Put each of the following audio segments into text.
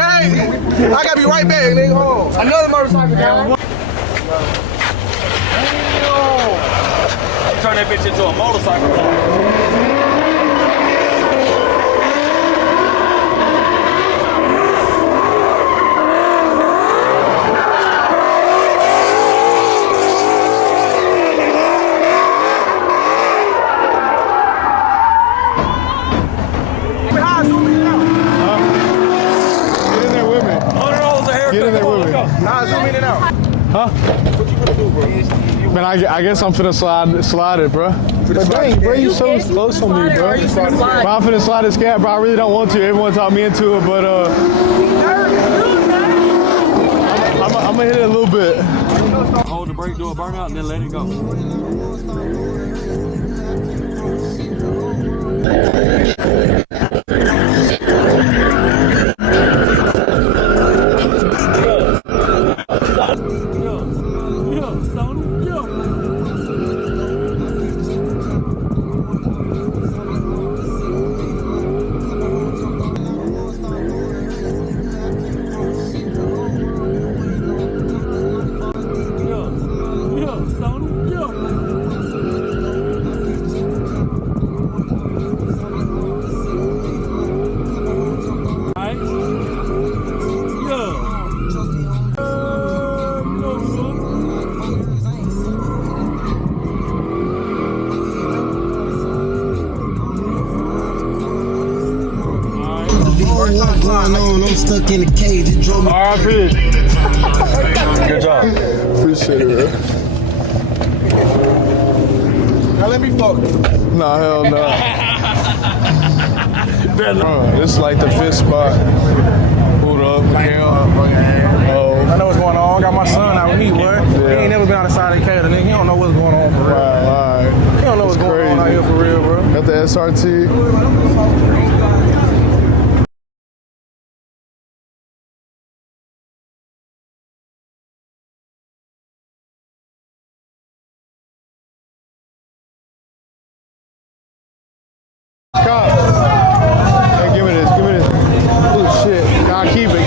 back. I gotta be right back, nigga. Hold on. Another motorcycle driver. Turn that bitch into a motorcycle. Huh? What you gonna do, bro? Man, I guess I'm finna slide it, bro. But dang, bro, you so close on me, bro. But I'm finna slide this cap, bro. I really don't want to. Everyone talked me into it, but I'm gonna hit it a little bit. Hold the brake, do a burnout, and then let it go. Going on, I'm stuck in a cage. It drove me. RIP. Good job. Appreciate it, bro. Now let me fuck. Nah, hell no. This is like the fifth spot. Pulled up, I know what's going on. I got my son out with me, boy. Yeah. He ain't never been on the side of the K, nigga. He don't know what's going on for real. Right. He don't know what's going on out here for real, bro. Got the SRT. Hey, give me this. Oh shit. Nah, keep it.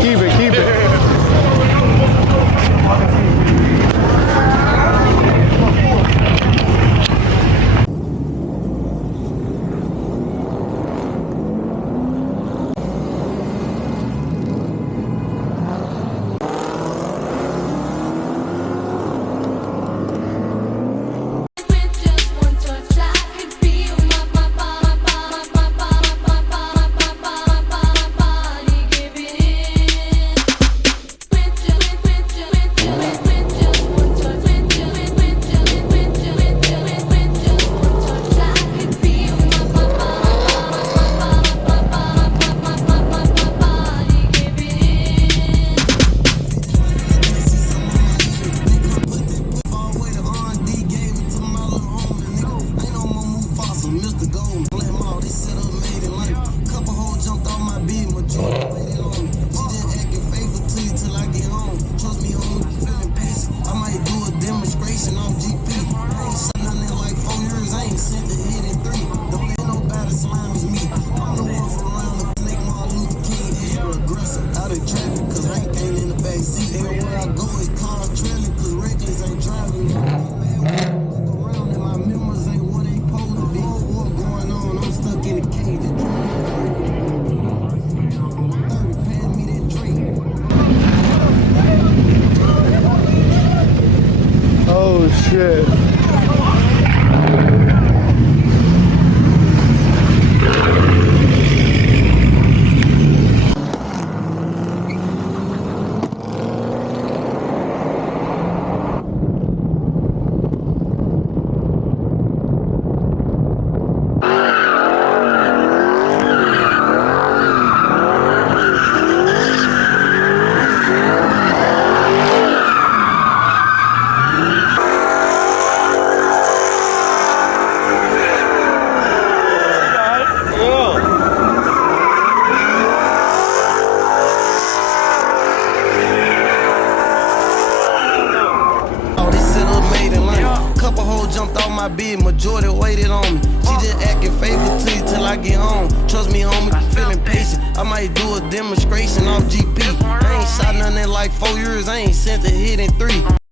Oh shit. did, majority waited on me. She just acting faithful to you till I get home. Trust me, homie, feeling patient. I might do a demonstration off GP. I ain't shot nothing in like 4 years, I ain't sent a hit in 3.